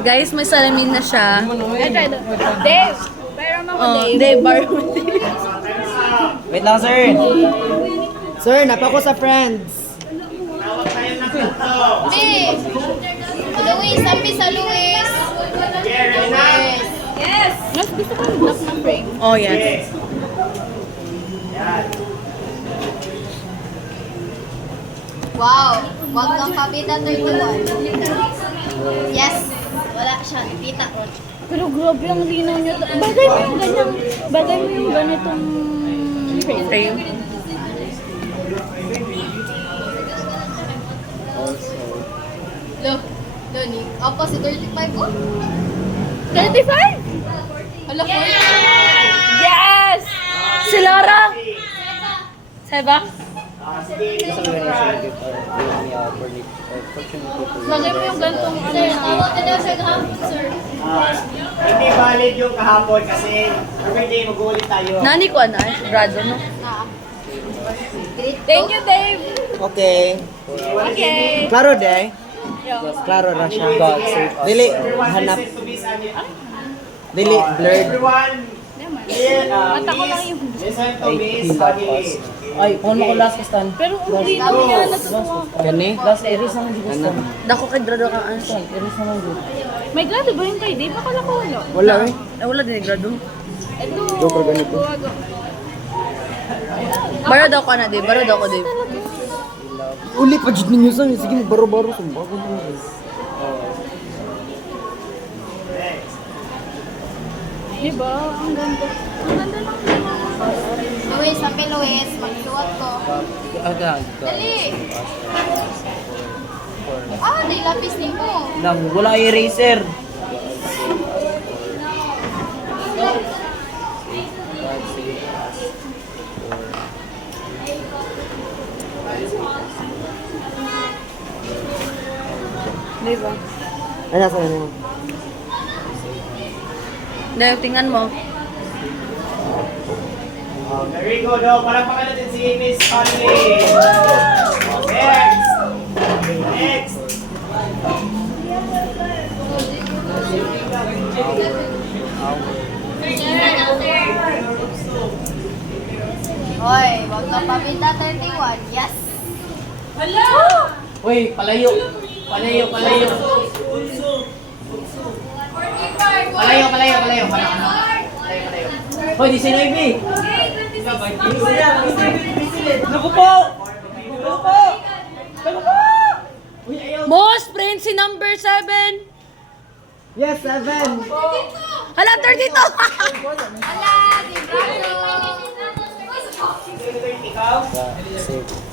Guys, may salamin na siya. Dave! Pero naman ko, Oh, Dave. Dave bar. Wait lang, sir. Sir, napa ko sa friends. Dave! Luis, sabi sa Luis. Yes! Mas gusto ko yung black na frame. Oh, yes. Wow! Wag kang kabida 31. Yes! Wala siya. Kita ko. Pero grabe ang linaw niyo. Bagay mo yung ganyang, bagay mo yung ganitong frame. Frame. Look, Loni. Opo, si 35 ko. 35? Hala ko. Yes! Si Laura! Seba? Bagay mo yung ganitong ano. Sir, tawag ka daw sa kahapon, sir. Hindi valid yung kahapon kasi everyday mag-uulit tayo. Nani ko na, grado no? Ah. Thank you, Dave! Okay. Okay. Klaro, day. Klaro na siya. Dili, hanap. Dili, blurred. Everyone, Mata ko lang yung... listen to Miss Family. Ay, kung mo ko last kastan. Pero ang linaw niya, natutuwa. Gani? Last Aries naman di gusto. Dako kay grado ka ansa. Aries naman di. May grado ba yung kay Dave? Akala ko wala. Wala eh. Ay, wala din grado. Ito. Joker ganito. Baro daw ka na, Dave. Baro daw ko, Dave. Uli pa jud ninyo sa. Sige, baro-baro sa bago mo. Diba? Ang ganda. Ang ganda ng Luis, sabi Luis, magsuot ko. Dali! Ah, di lapis ni mo. Lang, wala eraser. Diba? Ay, nasa ano? Dave, tingnan mo. Very good. Oh, palakpakan natin si Miss Family. Next. Next. Hoy, wag ka pamita 31. Yes! Uy, palayo. Palayo, palayo. Palayo, palayo, palayo. Palayo. Hoy, 19. Naku po! Naku po! Naku po! Uy, ayaw. Most friend si number 7. Yes, 7. Hala, 32! Ala, di Ikaw?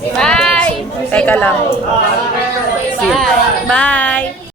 Bye! Teka lang. Bye! Bye!